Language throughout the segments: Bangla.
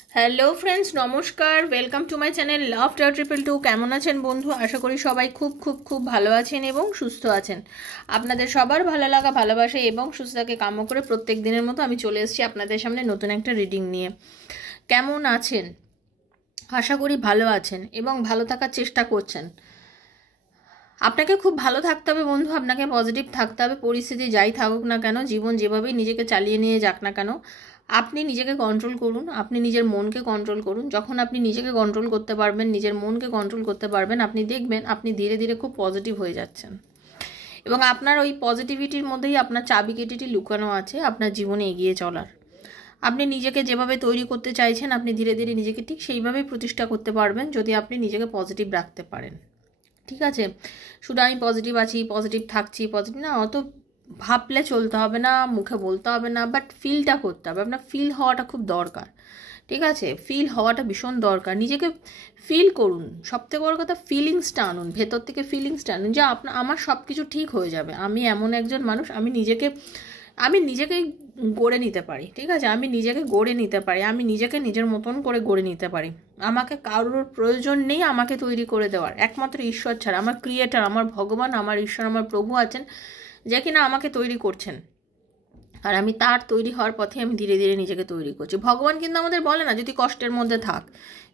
হ্যালো ফ্রেন্ডস, নমস্কার। ওয়েলকাম টু মাই চ্যানেল লাভ টার ট্রিপল টু। কেমন আছেন বন্ধু? আশা করি সবাই খুব খুব খুব ভালো আছেন এবং সুস্থ আছেন। আপনাদের সবার ভালো লাগা, ভালোবাসা এবং সুস্থতাকে কাম্য করে প্রত্যেক দিনের মতো আমি চলে এসেছি আপনাদের সামনে নতুন একটা রিডিং নিয়ে। কেমন আছেন? আশা করি ভালো আছেন এবং ভালো থাকার চেষ্টা করছেন। আপনাকে খুব ভালো থাকতে হবে বন্ধু, আপনাকে পজিটিভ থাকতে হবে। পরিস্থিতি যাই থাকুক না কেন, জীবন যেভাবেই নিজেকে চালিয়ে নিয়ে যাক না কেন, আপনি নিজেকে কন্ট্রোল করুন, আপনি নিজের মনকে কন্ট্রোল করুন। যখন আপনি নিজেকে কন্ট্রোল করতে পারবেন, নিজের মনকে কন্ট্রোল করতে পারবেন, আপনি দেখবেন আপনি ধীরে ধীরে খুব পজিটিভ হয়ে যাচ্ছেন। এবং আপনার ওই পজিটিভিটির মধ্যেই আপনার চাবিকাঠিটি লুকানো আছে আপনার জীবনে এগিয়ে চলার। আপনি নিজেকে যেভাবে তৈরি করতে চাইছেন, আপনি ধীরে ধীরে নিজেকে ঠিক সেইভাবেই প্রতিষ্ঠা করতে পারবেন যদি আপনি নিজেকে পজিটিভ রাখতে পারেন। ঠিক আছে? শুধু আমি পজিটিভ আছি, পজিটিভ থাকছি, পজিটিভ না, অত ভাবলে চলতে হবে না, মুখে বলতে হবে না, বাট ফিলটা করতে হবে। আপনার ফিল হওয়াটা খুব দরকার। ঠিক আছে? ফিল হওয়াটা ভীষণ দরকার। নিজেকে ফিল করুন। সবথেকে বড় কথা, ফিলিংসটা আনুন, ভেতর থেকে ফিলিংসটা আনুন যে আমার সব কিছু ঠিক হয়ে যাবে। আমি এমন একজন মানুষ, আমি নিজেকেই গড়ে নিতে পারি। ঠিক আছে? আমি নিজেকে গড়ে নিতে পারি, আমি নিজেকে নিজের মতন করে গড়ে নিতে পারি। আমাকে কারোর প্রয়োজন নেই আমাকে তৈরি করে দেওয়ার, একমাত্র ঈশ্বর ছাড়া। আমার ক্রিয়েটার, আমার ভগবান, আমার ঈশ্বর, আমার প্রভু আছেন যে কিনা আমাকে তৈরি করছেন। আর আমি তার তৈরি হওয়ার পথে আমি ধীরে ধীরে নিজেকে তৈরি করছি। ভগবান কিন্তু আমাদের বলে না যদি কষ্টের মধ্যে থাক,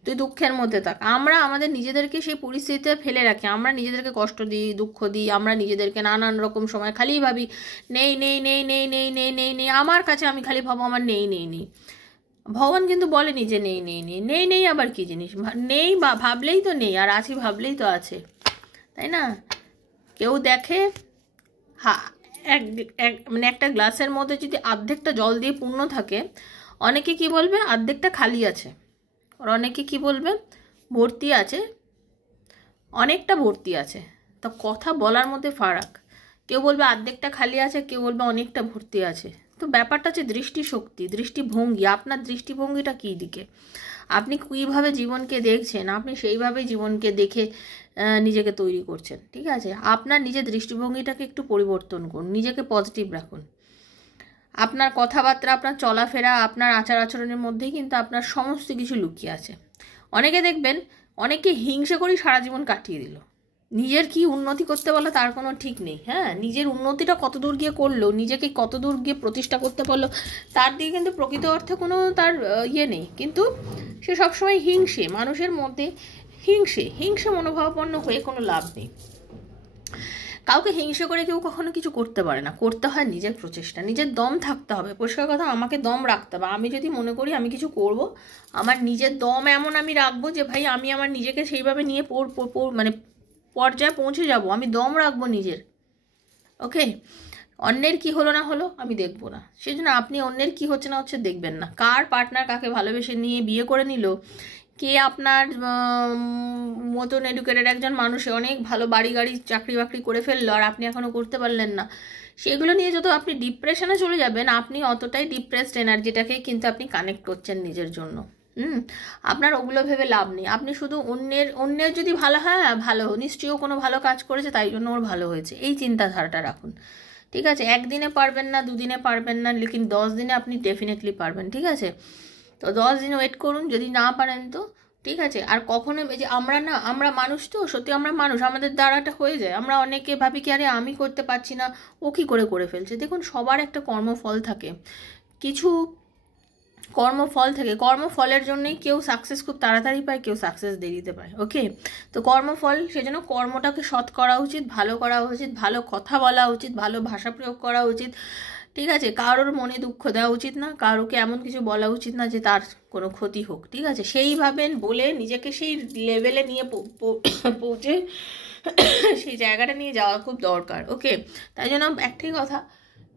তুই দুঃখের মধ্যে থাক। আমরা আমাদের নিজেদেরকে সেই পরিস্থিতিতে ফেলে রাখি, আমরা নিজেদেরকে কষ্ট দিই, দুঃখ দিই, আমরা নিজেদেরকে নানান রকম সময় খালি ভাবি নেই নেই নেই নেই নেই নেই নেই নেই আমার কাছে, আমি খালি ভাবো আমার নেই নেই নেই। ভগবান কিন্তু বলেনি যে নেই নেই নেই নেই নেই, আবার কি জিনিস নেই? বা ভাবলেই তো নেই, আর আছি ভাবলেই তো আছে, তাই না? কেউ দেখে এক মানে একটা গ্লাসের মধ্যে যদি অর্ধেকটা জল দিয়ে পূর্ণ থাকে, অনেকে কি বলবে অর্ধেকটা খালি আছে, আর অনেকে কি বলবে ভর্তি আছে, অনেকটা ভর্তি আছে। তা কথা বলার মধ্যে ফারাক। কেউ বলবে অর্ধেকটা খালি আছে, কেউ বলবে অনেকটা ভর্তি আছে। তো ব্যাপারটা হচ্ছে দৃষ্টিশক্তি, দৃষ্টিভঙ্গি। আপনার দৃষ্টিভঙ্গিটা কী দিকে, আপনি কীভাবে জীবনকে দেখছেন, আপনি সেইভাবেই জীবনকে দেখে নিজেকে তৈরি করছেন। ঠিক আছে? আপনার নিজের দৃষ্টিভঙ্গিটাকে একটু পরিবর্তন করুন, নিজেকে পজিটিভ রাখুন। আপনার কথাবার্তা, আপনার চলাফেরা, আপনার আচার আচরণের মধ্যেই কিন্তু আপনার সমস্ত কিছু লুকিয়ে আছে। অনেকে দেখবেন অনেকে হিংসে করেই সারা জীবন কাটিয়ে দিল। নিজের কি উন্নতি করতে বলো তার কোনো ঠিক নেই। হ্যাঁ, নিজের উন্নতিটা কত দূর গিয়ে করলো, নিজেকে কত দূর গিয়ে প্রতিষ্ঠা করতে পারলো, তার দিকে কিন্তু প্রকৃত অর্থে কোনো তার ইয়ে নেই। কিন্তু সে সবসময় হিংসে, মানুষের মধ্যে হিংসে মনোভাবাপন্ন হয়ে কোনো লাভ নেই। কাউকে হিংসে করে কেউ কখনো কিছু করতে পারে না। করতে হয় নিজের প্রচেষ্টা, নিজের দম থাকতে হবে। পরিষ্কার কথা, আমাকে দম রাখতে হবে। আমি যদি মনে করি আমি কিছু করব, আমার নিজের দম এমন আমি রাখবো যে ভাই আমি আমার নিজেকে সেইভাবে নিয়ে মানে পর্যায়ে পৌঁছে যাব। আমি দম রাখবো নিজের। ওকে? অন্যের কি হলো না হলো আমি দেখবো না। সেই জন্য আপনি অন্যের কি হচ্ছে না হচ্ছে দেখবেন না। কার পার্টনার কাকে ভালোবেসে নিয়ে বিয়ে করে নিল, কে আপনার মতন এডুকেটেড একজন মানুষে অনেক ভালো বাড়ি গাড়ি চাকরি বাকরি করে ফেললো আর আপনি এখনও করতে পারলেন না, সেগুলো নিয়ে যত আপনি ডিপ্রেশনে চলে যাবেন, আপনি অতটাই ডিপ্রেসড এনার্জিটাকে কিন্তু আপনি কানেক্ট করছেন নিজের জন্য। আপনার ওগুলো ভেবে লাভ নেই। আপনি শুধু অন্যের যদি ভালো হয়, ভালো নিশ্চয়ই কোনো ভালো কাজ করেছে তাই জন্য ওর ভালো হয়েছে, এই চিন্তাধারাটা রাখুন। ঠিক আছে? একদিনে পারবেন না, দুদিনে পারবেন না, লেকিন 10 দিনে আপনি ডেফিনেটলি পারবেন। ঠিক আছে? তো 10 দিন ওয়েট করুন, যদি না পারেন তো ঠিক আছে। আর কখনো এই যে আমরা মানুষ, তো সত্যি আমরা মানুষ, আমাদের দ্বারাটা হয়ে যায়। আমরা অনেকে ভাবি কি আরে আমি করতে পারছি না, ও কী করে ফেলছে। দেখুন, সবার একটা কর্মফল থাকে, কিছু কর্মফল থাকে। কর্মফলের জন্যই কেউ সাকসেস খুব তাড়াতাড়ি পায়, কেউ সাকসেস দেরিতে পায়। ওকে? তো কর্মফল, সেজন্য কর্মটাকে সৎ করা উচিত, ভালো করা উচিত, ভালো কথা বলা উচিত, ভালো ভাষা প্রয়োগ করা উচিত। ঠিক আছে? কারোর মনে দুঃখ দেওয়া উচিত না, কারোকে এমন কিছু বলা উচিত না যে তার কোনো ক্ষতি হোক। ঠিক আছে? সেইভাবে বলে নিজেকে সেই লেভেলে নিয়ে পৌঁছে সেই জায়গাটা নিয়ে যাওয়া খুব দরকার। ওকে? তাই জন্য একটাই কথা,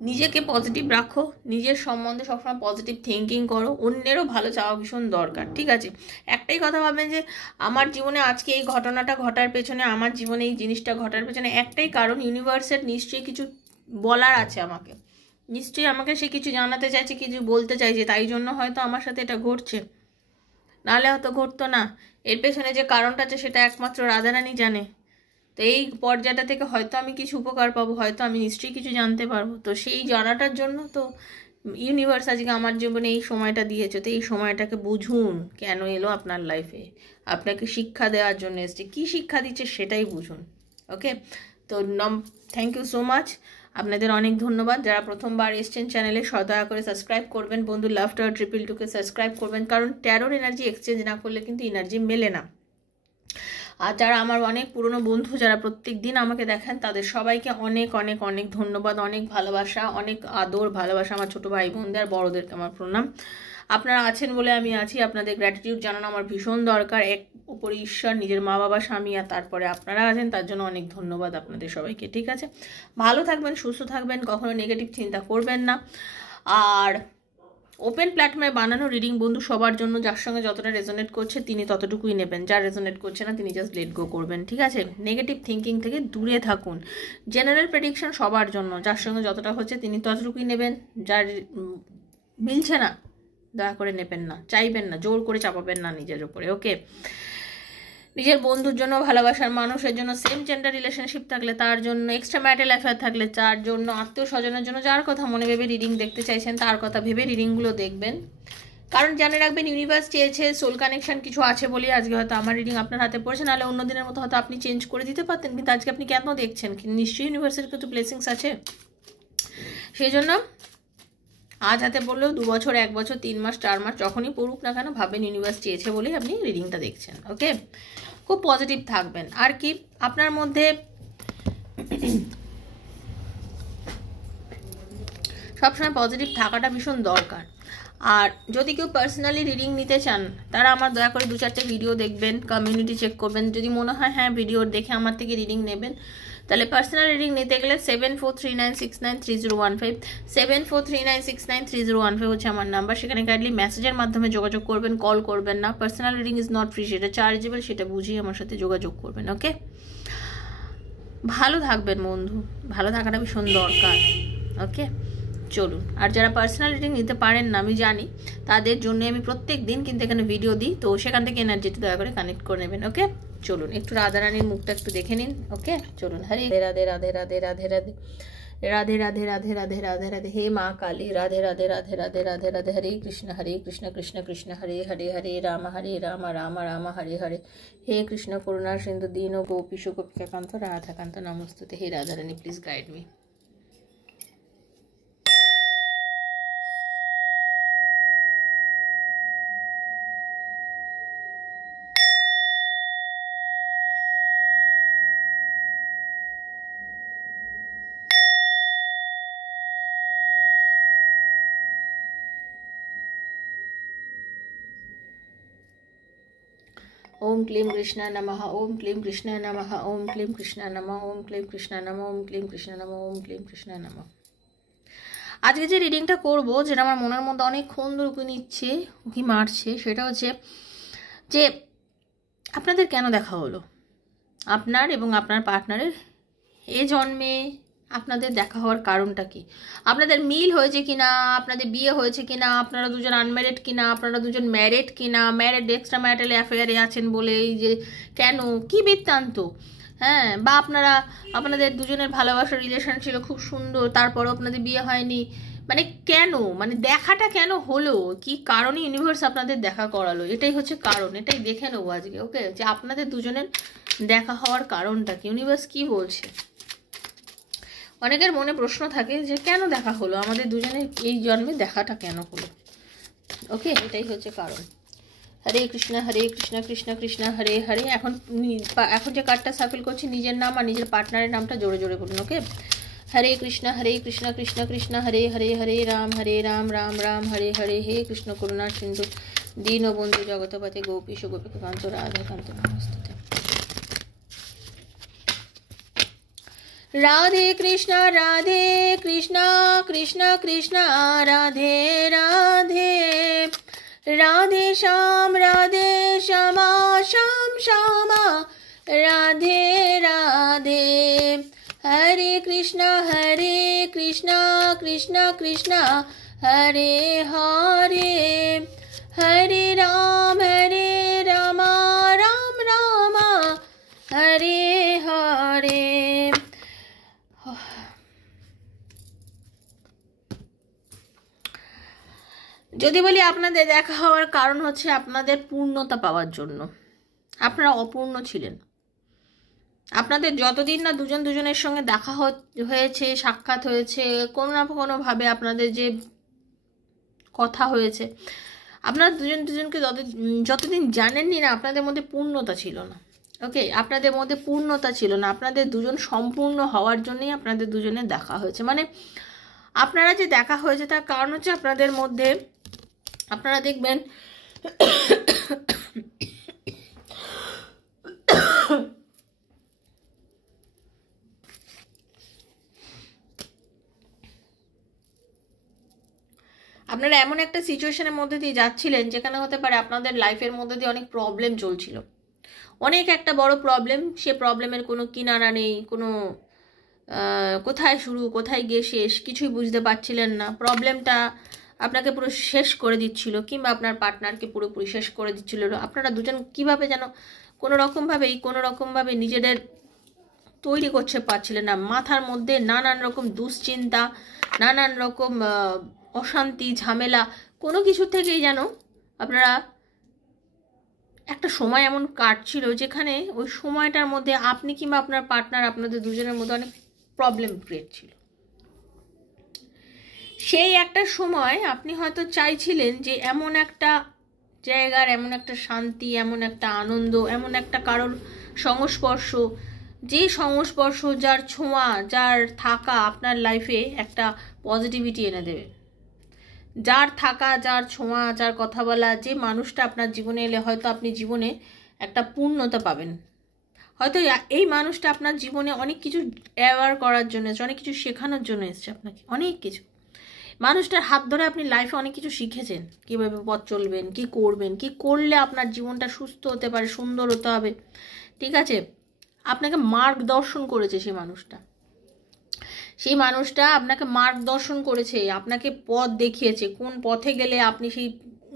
নিজেকে পজিটিভ রাখো, নিজের সম্বন্ধে সবসময় পজিটিভ থিঙ্কিং করো, অন্যেরও ভালো চাওয়া ভীষণ দরকার। ঠিক আছে? একটাই কথা ভাববেন যে আমার জীবনে আজকে এই ঘটনাটা ঘটার পেছনে, আমার জীবনে এই জিনিসটা ঘটার পেছনে একটাই কারণ, ইউনিভার্সের নিশ্চয়ই কিছু বলার আছে আমাকে, নিশ্চয়ই আমাকে সে কিছু জানাতে চাইছে, কিছু বলতে চাইছে, তাই জন্য হয়তো আমার সাথে এটা ঘটছে, নাহলে হয়তো ঘটতো না। এর পেছনে যে কারণটা আছে সেটা একমাত্র রাধারানী জানে। তো এই পর্যায়টা থেকে হয়তো আমি কিছু উপকার পাবো, হয়তো আমি নিশ্চয়ই কিছু জানতে পারবো। তো সেই জানাটার জন্য তো ইউনিভার্স আজকে আমার জীবনে এই সময়টা দিয়েছে, তো এই সময়টাকে বুঝুন কেন এলো আপনার লাইফে, আপনাকে শিক্ষা দেওয়ার জন্য এসছে, কী শিক্ষা দিচ্ছে সেটাই বুঝুন। ওকে, তো থ্যাংক ইউ সো মাচ, আপনাদের অনেক ধন্যবাদ। যারা প্রথমবার এসছেন চ্যানেলে দয়া করে সাবস্ক্রাইব করবেন বন্ধু, লাভ টাওয়ার 222-কে সাবস্ক্রাইব করবেন, কারণ ট্যারোর এনার্জি এক্সচেঞ্জ না করলে কিন্তু এনার্জি মেলে না। আর যারা আমার অনেক পুরনো বন্ধু, যারা প্রত্যেক দিন আমাকে দেখেন, তাদের সবাইকে অনেক অনেক অনেক ধন্যবাদ, অনেক ভালোবাসা, অনেক আদর ভালোবাসা। আমার ছোটো ভাই বোনদের, বড়োদেরকে আমার প্রণাম। আপনারা আছেন বলে আমি আছি, আপনাদের গ্র্যাটিটিউড জানানো আমার ভীষণ দরকার। এক উপরে ঈশ্বর, নিজের মা বাবা, স্বামী, আর তারপরে আপনারা আছেন, তার জন্য অনেক ধন্যবাদ আপনাদের সবাইকে। ঠিক আছে, ভালো থাকবেন, সুস্থ থাকবেন, কখনো নেগেটিভ চিন্তা করবেন না। আর ওপেন প্ল্যাটফর্মে বানানো রিডিং বন্ধু সবার জন্য, যার সঙ্গে যতটা রেজোনেট করছে তিনি ততটুকুই নেবেন, যার রেজোনেট করছে না তিনি জাস্ট লেট গো করবেন। ঠিক আছে, নেগেটিভ থিঙ্কিং থেকে দূরে থাকুন। জেনারেল প্রেডিকশন সবার জন্য, যার সঙ্গে যতটা হচ্ছে তিনি ততটুকুই নেবেন, যার মিলছে না দয়া করে নেবেন না, চাইবেন না, জোর করে চাপাবেন না নিজের উপরে। ওকে, নিজের বন্ধুর জন্য, ভালোবাসার মানুষের জন্য, সেম জেন্ডার রিলেশনশিপ থাকলে তার জন্য, এক্সট্রা ম্যারিটাল অ্যাফেয়ার থাকলে তার জন্য, আত্মীয় স্বজনের জন্য, যার কথা মনে ভেবে রিডিং দেখতে চাইছেন তার কথা ভেবে রিডিংগুলো দেখবেন। কারণ জানে রাখবেন, ইউনিভার্স চেয়েছে, সোল কানেকশন কিছু আছে বলে আজকে হয়তো আমার রিডিং আপনার হাতে পড়ছে, নাহলে অন্য দিনের মতো হয়তো আপনি চেঞ্জ করে দিতে পারতেন, কিন্তু আজকে আপনি কেন দেখছেন? নিশ্চয়ই ইউনিভার্সের কিন্তু ব্লেসিংস আছে। সেই জন্য আজ হাতে পড়লেও 2 বছর, 1 বছর, 3 মাস, 4 মাস যখনই পড়ুক না কেন, ভাবেন ইউনিভার্স চেয়েছে বলেই আপনি রিডিংটা দেখছেন। ওকে, খুব পজিটিভ থাকবেন। আর কি, আপনার মধ্যে সবসময় পজিটিভ থাকাটা ভীষণ দরকার। আর যদি কেউ পার্সোনালি রিডিং নিতে চান, তারা আমার দয়া করে 2-4টে ভিডিও দেখবেন, কমিউনিটি চেক করবেন। যদি মনে হয় হ্যাঁ ভিডিও দেখে আমার থেকে রিডিং নেবেন, তাহলে পার্সোনাল রিডিং নিতে গেলে 7439693015, 7439693015 হচ্ছে আমার নাম্বার। সেখানে কাইন্ডলি মেসেজের মাধ্যমে যোগাযোগ করবেন, কল করবেন না। Personal reading is not free, সেটা চার্জেবল, সেটা বুঝিয়ে আমার সাথে যোগাযোগ করবেন। ওকে, ভালো থাকবেন বন্ধু, ভালো থাকাটা ভীষণ দরকার। ওকে, চলুন। আর যারা পার্সোনাল রিডিং নিতে পারেন না, আমি জানি, তাদের জন্য আমি প্রত্যেক দিন কিন্তু এখানে ভিডিও দিই, তো সেখান থেকে এনার্জিটা দয়া করে কানেক্ট করে নেবেন। ওকে, চলুন একটু রাধারানীর মুখটা একটু দেখে নিন। ওকে, চলুন। হরে রাধে রাধে রাধে রাধে রাধে রাধে রাধে রাধে রাধে রাধে রাধে, হে মা কালী, রাধে রাধে রাধে রাধে রাধে রাধে, হরে কৃষ্ণ কৃষ্ণ কৃষ্ণ হরে হরে, হরে রাম রাম রাম হরে হরে, হে কৃষ্ণ করুণা সিন্ধু দীন গোপীশ গোপিকাকান্ত রাধাকান্ত নমস্তুতে। হে রাধারানী, প্লিজ গাইড মি। ओम क्लीं कृष्णा नमः, ओम क्लीं कृष्णा नमः, ओम क्लीं कृष्णा नमः, ओम क्लीं कृष्णा नमः, ओम क्लीं कृष्णा नमः, ओम क्लीं कृष्णा नमः। আজকে যে রিডিংটা করব, যেটা আমার মনের মধ্যে অনেকক্ষণ ধরে উকি নিচ্ছে, উকি মারছে, সেটা হচ্ছে যে আপনাদের কেন দেখা হলো, আপনার এবং আপনার পার্টনারের এ জন্মে আপনাদের দেখা হওয়ার কারণটা কি, আপনাদের মিল হয়েছে কিনা, আপনাদের বিয়ে হয়েছে কিনা, আপনারা দুজন আনম্যারিড কিনা, আপনারা দুজন ম্যারিড কিনা, ম্যারিড এক্সট্রা ম্যারিটাল অ্যাফেয়ারে আছেন বলে এই যে কেন, কি বৃত্তান্ত, হ্যাঁ, বা আপনাদের দুজনের ভালোবাসার রিলেশন ছিল খুব সুন্দর, তারপরও আপনাদের বিয়ে হয়নি, মানে কেন, মানে দেখাটা কেন হলো, কি কারণে ইউনিভার্স আপনাদের দেখা করালো, এটাই হচ্ছে কারণ। এটাই দেখে নেবো আজকে। ওকে, যে আপনাদের দুজনের দেখা হওয়ার কারণটা কি, ইউনিভার্স কি বলছে। অনেকের মনে প্রশ্ন থাকে যে কেন দেখা হলো, আমাদের দুজনের এই জন্মে দেখাটা কেন হলো। ওকে, এটাই হচ্ছে কারণ। হরে কৃষ্ণ কৃষ্ণ কৃষ্ণ হরে হরে। এখন যে কার্ডটা সাফল করছি, নিজের নাম আর নিজের পার্টনারের নামটা জোরে জোরে বলুন। ওকে, হরে কৃষ্ণ কৃষ্ণ কৃষ্ণ হরে হরে, হরে রাম রাম রাম হরে হরে, হে কৃষ্ণ করুণা সিন্ধু দীনবন্ধু জগৎপতে গোপীশ গোপিকাকান্ত রাধাকান্ত নমস্তুতে। রাধে কৃষ্ণ কৃষ্ণ কৃষ্ণ রাধে রাধে, রাধে শ্যামা শ্যাম শ্যামা রাধে রাধে, হরে কৃষ্ণ কৃষ্ণ কৃষ্ণ হরে হরে, হরে রাম রাম রাম হরে হরে। যদি বলি আপনাদের দেখা হওয়ার কারণ হচ্ছে আপনাদের পূর্ণতা পাওয়ার জন্য। আপনারা অপূর্ণ ছিলেন। আপনাদের যতদিন না দুজন দুজনের সঙ্গে দেখা হয়েছে, সাক্ষাৎ হয়েছে, কোনো না কোনোভাবে আপনাদের যে কথা হয়েছে, আপনারা দুজন দুজনকে যতদিন জানেননি না, আপনাদের মধ্যে পূর্ণতা ছিল না। ওকে, আপনাদের মধ্যে পূর্ণতা ছিল না। আপনাদের দুজন সম্পূর্ণ হওয়ার জন্যই আপনাদের দুজনের দেখা হয়েছে। মানে আপনারা যে দেখা হয়েছে তার কারণ হচ্ছে আপনাদের মধ্যে, আপনারা দেখবেন আপনারা এমন একটা সিচুয়েশনের মধ্যে দিয়ে যাচ্ছিলেন যেখানে হতে পারে আপনাদের লাইফের মধ্যে দিয়ে অনেক প্রবলেম চলছিল, অনেক একটা বড় প্রবলেম। সে প্রবলেমের কোনো কিনারা নেই, কোনো কোথায় শুরু কোথায় গিয়ে শেষ কিছুই বুঝতে পারছিলেন না। প্রবলেমটা আপনাকে পুরো শেষ করে দিচ্ছিল, কিংবা আপনার পার্টনারকে পুরোপুরি শেষ করে দিচ্ছিল। আপনারা দুজন কীভাবে যেন কোনো রকমভাবে নিজেদের তৈরি করতে পারছিলেন না। মাথার মধ্যে নানান রকম দুশ্চিন্তা, নানান রকম অশান্তি, ঝামেলা, কোনো কিছু থেকেই যেন আপনারা একটা সময় এমন কাটছিল যেখানে ওই সময়টার মধ্যে আপনি কিংবা আপনার পার্টনার, আপনাদের দুজনের মধ্যে অনেক প্রবলেম ক্রিয়েট ছিল। সেই একটা সময় আপনি হয়তো চাইছিলেন যে এমন একটা জায়গার, এমন একটা শান্তি, এমন একটা আনন্দ, এমন একটা কারোর সংস্পর্শ, যে সংস্পর্শ, যার ছোঁয়া, যার থাকা আপনার লাইফে একটা পজিটিভিটি এনে দেবে। যার থাকা, যার ছোঁয়া, যার কথা বলা, যে মানুষটা আপনার জীবনে এলে হয়তো আপনি জীবনে একটা পূর্ণতা পাবেন। হয়তো এই মানুষটা আপনার জীবনে অনেক কিছু অ্যাওয়ার করার জন্য এসেছে, অনেক কিছু শেখানোর জন্য এসেছে আপনাকে, অনেক কিছু। মানুষটার হাত ধরে আপনি লাইফে অনেক কিছু শিখেছেন, কীভাবে পথ চলবেন, কী করবেন, কী করলে আপনার জীবনটা সুস্থ হতে পারে, সুন্দর হতে হবে, ঠিক আছে। আপনাকে মার্গদর্শন করেছে সেই মানুষটা। সেই মানুষটা আপনাকে মার্গদর্শন করেছে, আপনাকে পথ দেখিয়েছে, কোন পথে গেলে আপনি সেই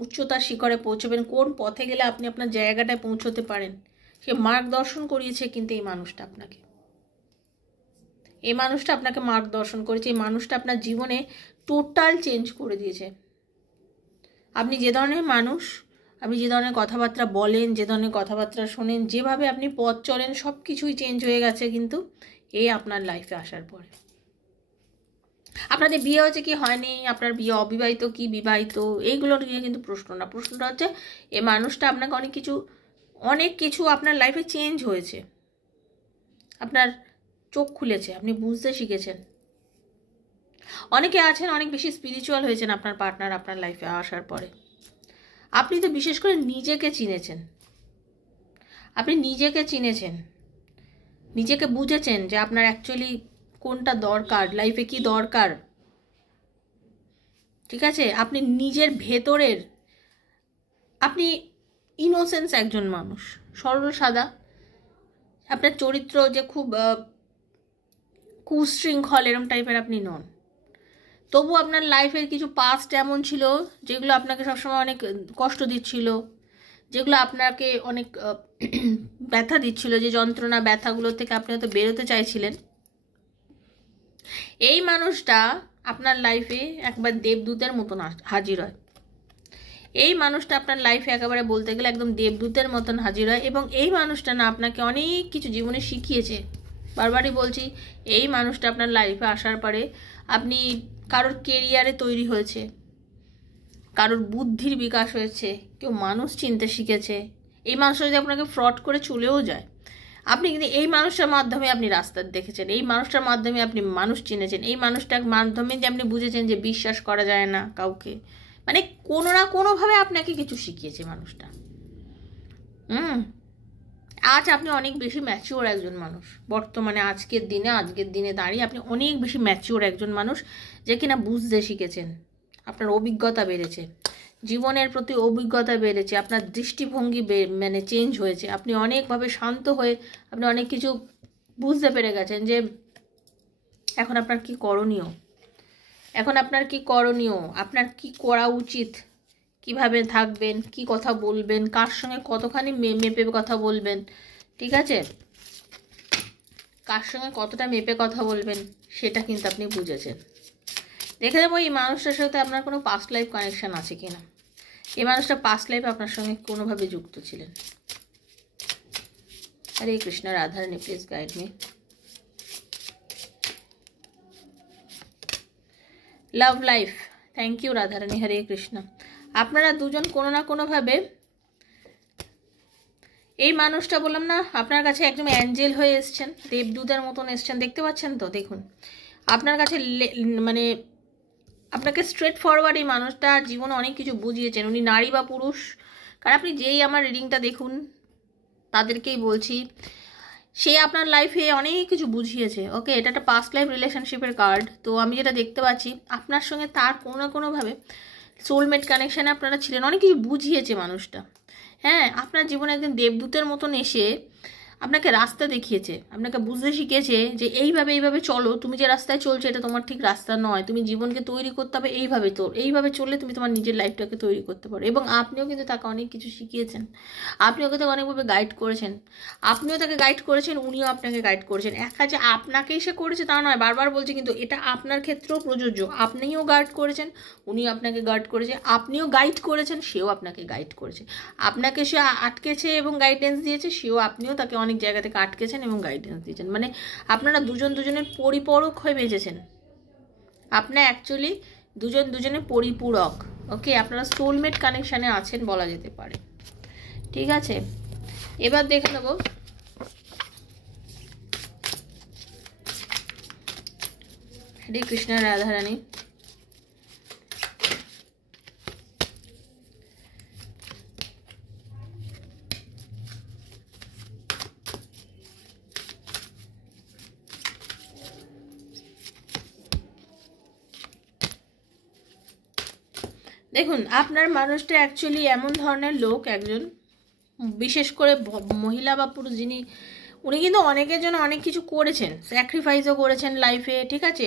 উচ্চতার শিখরে পৌঁছবেন, কোন পথে গেলে আপনি আপনার জায়গাটায় পৌঁছতে পারেন। সে মার্গদর্শন করিয়েছে কিন্তু এই মানুষটা আপনাকে, এই মানুষটা আপনাকে মার্গদর্শন করেছে। এই মানুষটা আপনার জীবনে টোটাল চেঞ্জ করে দিয়েছে। আপনি যে ধরনের মানুষ, আপনি যে ধরনের কথাবার্তা বলেন, যে ধরনের কথাবার্তা শোনেন, যেভাবে আপনি পথ চলেন, সব কিছুই চেঞ্জ হয়ে গেছে কিন্তু এই আপনার লাইফে আসার পরে। আপনাদের বিয়ে হয়েছে কি হয়নি, আপনার বিয়ে অবিবাহিত কি বিবাহিত, এইগুলো নিয়ে কিন্তু প্রশ্ন না। প্রশ্নটা হচ্ছে এই মানুষটা আপনাকে অনেক কিছু আপনার লাইফে চেঞ্জ হয়েছে, আপনার চোখ খুলেছে, আপনি বুঝতে শিখেছেন। অনেকে আছেন অনেক বেশি স্পিরিচুয়াল হয়েছেন আপনার পার্টনার আপনার লাইফে আসার পরে। আপনি তো বিশেষ করে নিজেকে চিনেছেন, আপনি নিজেকে চিনেছেন, নিজেকে বুঝেছেন যে আপনার অ্যাকচুয়ালি কোনটা দরকার, লাইফে কি দরকার, ঠিক আছে। আপনি নিজের ভেতরের, আপনি ইনোসেন্স একজন মানুষ, সরল সাদা। আপনার চরিত্র যে খুব কুশৃঙ্খল এরম টাইপের আপনি নন। তবু আপনার লাইফের কিছু পাস্ট এমন ছিল যেগুলো আপনাকে সবসময় অনেক কষ্ট দিচ্ছিল, যেগুলো আপনাকে অনেক ব্যথা দিচ্ছিল, যে যন্ত্রণা ব্যথাগুলো থেকে আপনি হয়তো বেরোতে চাইছিলেন। এই মানুষটা আপনার লাইফে একবার দেবদূতের মতন হাজির হয়। এই মানুষটা আপনার লাইফে একেবারে বলতে গেলে একদম দেবদূতের মতন হাজির হয়, এবং এই মানুষটা না আপনাকে অনেক কিছু জীবনে শিখিয়েছে। বারবারই বলছি, এই মানুষটা আপনার লাইফে আসার পরে আপনি কারোর কেরিয়ারে তৈরি হয়েছে, কারোর বুদ্ধির বিকাশ হয়েছে, কেউ মানুষ চিনতে শিখেছে। এই মানুষটা যদি আপনাকে ফ্রড করে চলেও যায়, আপনি কিন্তু এই মানুষটার মাধ্যমে আপনি রাস্তা দেখেছেন, এই মানুষটার মাধ্যমে আপনি মানুষ চিনেছেন, এই মানুষটার মাধ্যমে যে আপনি বুঝেছেন যে বিশ্বাস করা যায় না কাউকে। মানে কোনো না কোনোভাবে আপনাকে কিছু শিখিয়েছে মানুষটা। আজ আপনি অনেক বেশি ম্যাচিওর একজন মানুষ, বর্তমানে আজকের দিনে দাঁড়িয়ে আপনি অনেক বেশি ম্যাচিওর একজন মানুষ, যে কিনা বুঝতে শিখেছেন। আপনার অভিজ্ঞতা বেড়েছে, জীবনের প্রতি অভিজ্ঞতা বেড়েছে, আপনার দৃষ্টিভঙ্গি মানে চেঞ্জ হয়েছে। আপনি অনেকভাবে শান্ত হয়ে আপনি অনেক কিছু বুঝতে পেরে গেছেন যে এখন আপনার কি করণীয়, আপনার কি করা উচিত, কিভাবে থাকবেন, কি কথা বলবেন, কার সঙ্গে কতখানি মেপে কথা বলবেন, ঠিক আছে, কার সঙ্গে কতটা মেপে কথা বলবেন, সেটা কিন্তু আপনি বুঝেছেন। দেখে নেবো এই মানুষটার সাথে আপনার কোনো পাস্ট লাইফ কানেকশান আছে কিনা। এই মানুষটা পাস্ট লাইফ আপনার সঙ্গে কোনোভাবে যুক্ত ছিলেন। Hare Krishna, Radharani please guide me. Love life, thank you Radharani, Hare Krishna. আপনারা দুজন কোনো না কোনোভাবে, এই মানুষটা বললাম না আপনার কাছে একদম অ্যাঞ্জেল হয়ে এসছেন, দেবদূতের মতন এসছেন, দেখতে পাচ্ছেন তো? দেখুন আপনার কাছে মানে আপনাকে স্ট্রেট ফরওয়ার্ড এই মানুষটা জীবনে অনেক কিছু বুঝিয়েছেন। উনি নারী বা পুরুষ, কারণ আপনি যেই আমার রিডিংটা দেখুন তাদেরকেই বলছি, সে আপনার লাইফে অনেক কিছু বুঝিয়েছে। ওকে, এটা একটা পাস্ট লাইফ রিলেশনশিপের কার্ড। তো আমি যেটা দেখতে পাচ্ছি আপনার সঙ্গে তার কোনো না কোনোভাবে সোলমেট কানেকশানে আপনারা ছিলেন, অনেক কিছু বুঝিয়েছে মানুষটা। হ্যাঁ, আপনার জীবনে একদিন দেবদূতের মতন এসে আপনাকে রাস্তা দেখিয়েছে, আপনাকে বুঝতে শিখেছে যে এইভাবে চলো, তুমি যে রাস্তায় চলছো এটা তোমার ঠিক রাস্তা নয়, তুমি জীবনকে তৈরি করতে হবে এইভাবে চললে তুমি তোমার নিজের লাইফটাকে তৈরি করতে পারো। এবং আপনিও কিন্তু তাকে অনেক কিছু শিখিয়েছেন, আপনি ওকে তাকে অনেকভাবে গাইড করেছেন, আপনিও তাকে গাইড করেছেন, উনিও আপনাকে গাইড করেছেন। একা যে আপনাকেই সে করেছে তা নয়, বারবার বলছে, কিন্তু এটা আপনার ক্ষেত্রেও প্রযোজ্য। আপনিও গাইড করেছেন, উনিও আপনাকে গাইড করেছে, আপনিও গাইড করেছেন, সেও আপনাকে গাইড করেছে। আপনাকে সে আটকেছে এবং গাইডেন্স দিয়েছে, আপনিও তাকে অনেক জায়গা থেকে আটকেছেন এবং গাইডেন্স দিয়েছেন। মানে আপনারা দুজনের পরিপূরক হয়ে বেঁচেছেন। আপনারা অ্যাকচুয়ালি দুজনের পরিপূরক। ওকে, আপনারা সোলমেট কানেকশানে আছেন বলা যেতে পারে। ঠিক আছে, এবার দেখে নেব হরে কৃষ্ণ, রাধারানী। দেখুন আপনার মানুষটা অ্যাকচুয়ালি এমন ধরনের লোক, একজন বিশেষ করে মহিলা বা পুরুষ যিনি, উনি কিন্তু অনেকের জন্য অনেক কিছু করেছেন, স্যাক্রিফাইসও করেছেন লাইফে। ঠিক আছে,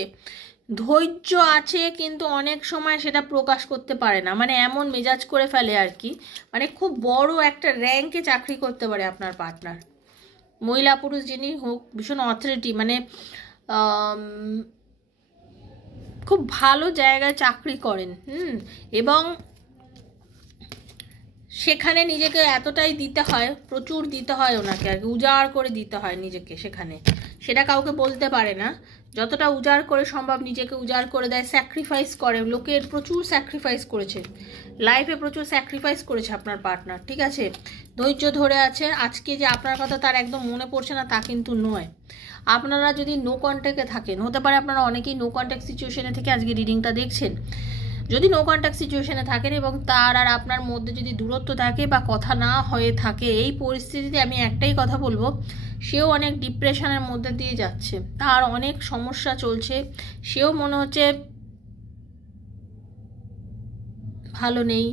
ধৈর্য আছে কিন্তু অনেক সময় সেটা প্রকাশ করতে পারে না, মানে এমন মেজাজ করে ফেলে আর কি। মানে খুব বড় একটা র্যাঙ্কে চাকরি করতে পারে আপনার পার্টনার, মহিলা পুরুষ যিনি হোক, ভীষণ অথরিটি, মানে খুব ভালো জায়গায় চাকরি করেন। এবং সেখানে নিজেকে এতটাই দিতে হয়, প্রচুর দিতে হয় ওনাকে, আর কি উজাড় করে দিতে হয় নিজেকে সেখানে। সেটা কাউকে বলতে পারে না, যতটা উজাড় করে সম্ভব নিজেকে উজাড় করে দেয়, স্যাক্রিফাইস করে। লোকের প্রচুর স্যাক্রিফাইস করেছে লাইফে, প্রচুর স্যাক্রিফাইস করেছে আপনার পার্টনার। ঠিক আছে, ধৈর্য ধরে আছে। আজকে যে আপনার কথা তার একদম মনে পড়ছে না তা কিন্তু নয়। আপনারা যদি নো কন্ট্যাক্টে থাকেন, হতে পারে আপনারা অনেকেই নো কন্ট্যাক্ট সিচুয়েশনে থেকে আজকে রিডিংটা দেখছেন। যদি নো কন্ট্যাক্ট সিচুয়েশনে থাকেন এবং তার আর আপনার মধ্যে যদি দূরত্ব থাকে বা কথা না হয়ে থাকে, এই পরিস্থিতিতে আমি একটাই কথা বলবো, সেও অনেক ডিপ্রেশনের মধ্যে দিয়ে যাচ্ছে, তার অনেক সমস্যা চলছে, সেও মনে হচ্ছে ভালো নেই,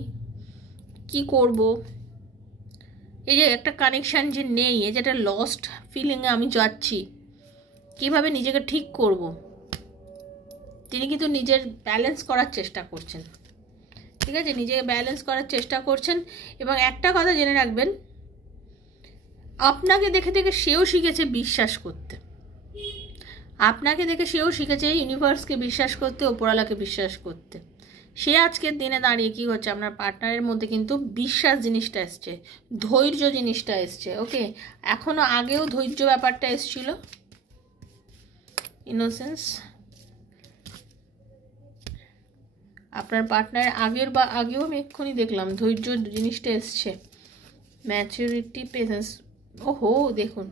কি করব। এই যে একটা কানেকশান যে নেই, এই যে একটা লস্ট ফিলিংয়ে আমি যাচ্ছি, কিভাবে নিজেকে ঠিক করব, তিনি কিন্তু নিজের ব্যালেন্স করার চেষ্টা করছেন। ঠিক আছে, নিজেকে ব্যালেন্স করার চেষ্টা করছেন। এবং একটা কথা জেনে রাখবেন, আপনাকে দেখে দেখে সেও শিখেছে বিশ্বাস করতে, আপনাকে দেখে সেও শিখেছে ইউনিভার্সকে বিশ্বাস করতে, ওপরওয়ালাকে বিশ্বাস করতে। সে আজকের দিনে দাঁড়িয়ে কি হচ্ছে, আপনার পার্টনারের মধ্যে কিন্তু বিশ্বাস জিনিসটা এসছে, ধৈর্য জিনিসটা এসছে। ওকে, এখনো আগেও ধৈর্য ব্যাপারটা এসছিল, ইনোসেন্স আপনার পার্টনার আগেও আমি এক্ষুনি দেখলাম ধৈর্য জিনিসটা এসছে, ম্যাচুরিটি, পেশেন্স। ওহো, দেখুন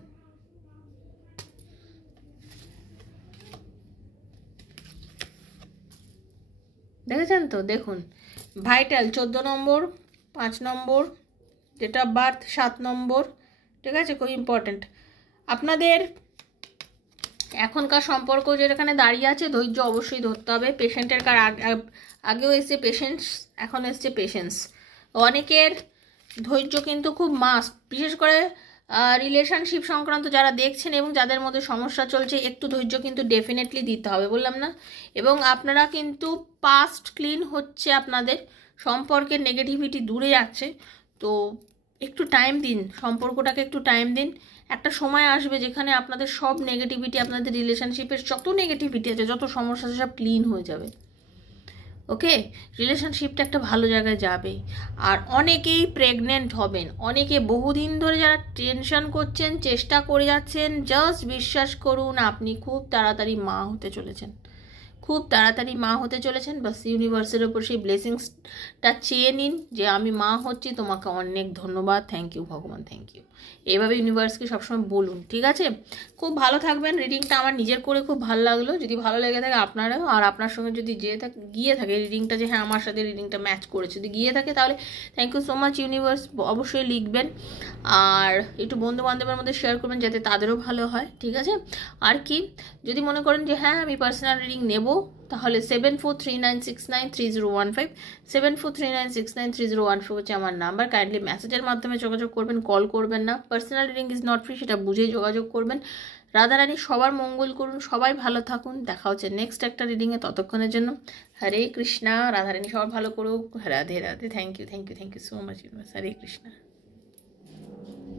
দেখেছেন তো? দেখুন, ভাইটাল 14 নম্বর, 5 নম্বর, ডেট অফ বার্থ 7 নম্বর। ঠিক আছে, খুব ইম্পর্ট্যান্ট। আপনাদের এখনকার সম্পর্ক যেখানে দাঁড়িয়ে আছে, ধৈর্য অবশ্যই ধরতে হবে। পেশেন্টের কার আগেও এসছে পেশেন্স, এখন এসছে পেশেন্স। অনেকের ধৈর্য কিন্তু খুব মাস্ট, বিশেষ করে রিলেশনশিপ সংক্রান্ত যারা দেখছেন এবং যাদের মধ্যে সমস্যা চলছে, একটু ধৈর্য কিন্তু ডেফিনেটলি দিতে হবে, বললাম না। এবং আপনারা কিন্তু পাস্ট ক্লিন হচ্ছে, আপনাদের সম্পর্কের নেগেটিভিটি দূরে যাচ্ছে। তো একটু টাইম দিন, সম্পর্কটাকে একটু টাইম দিন। একটা সময় আসবে যেখানে আপনাদের সব নেগেটিভিটি, আপনাদের রিলেশনশিপের যত নেগেটিভিটি আছে, যত সমস্যা আছে, সব ক্লিন হয়ে যাবে। ওকে, রিলেশনশিপটা একটা ভালো জায়গায় যাবে। আর অনেকেই প্রেগনেন্ট হবেন, অনেকে বহুদিন ধরে যারা টেনশন করছেন, চেষ্টা করে যাচ্ছেন, জাস্ট বিশ্বাস করুন আপনি খুব তাড়াতাড়ি মা হতে চলেছেন, খুব তাড়াতাড়ি মা হতে চলেছেন। বাস ইউনিভার্সের ওপর সেই ব্লেসিংসটা চেয়ে নিন যে আমি মা হচ্ছি, তোমাকে অনেক ধন্যবাদ, থ্যাংক ইউ ভগবান, থ্যাংক ইউ। এইভাবে ইউনিভার্সকে সবসময় বলুন, ঠিক আছে? খুব ভালো থাকবেন। রিডিংটা আমার নিজের করে খুব ভালো লাগলো। যদি ভালো লেগে থাকে আপনারাও, আর আপনার সঙ্গে যদি গিয়ে থাকে রিডিংটা, যে হ্যাঁ আমার সাথে রিডিংটা ম্যাচ করেছে, যদি গিয়ে থাকে তাহলে thank you so much universe, অবশ্যই লিখবেন। আর একটু বন্ধু বান্ধবের মধ্যে শেয়ার করবেন যাতে তাদেরও ভালো হয়, ঠিক আছে? আর কি, যদি মনে করেন যে হ্যাঁ আমি পার্সোনাল রিডিং নেব, তাহলে 7439693015, 7439693015 হচ্ছে আমার নাম্বার। কাইন্ডলি মেসেজের মাধ্যমে যোগাযোগ করবেন, কল করবেন না। Personal reading is not free, সেটা বুঝেই যোগাযোগ করবেন। রাধারানী সবার মঙ্গল করুন, সবাই ভালো থাকুন। দেখা হচ্ছে নেক্সট একটা রিডিংয়ে, ততক্ষণের জন্য হরে কৃষ্ণা। রাধারানী সবার ভালো করুক। Radhe Radhe. Thank you, thank you, thank you so much universe. Hare Krishna.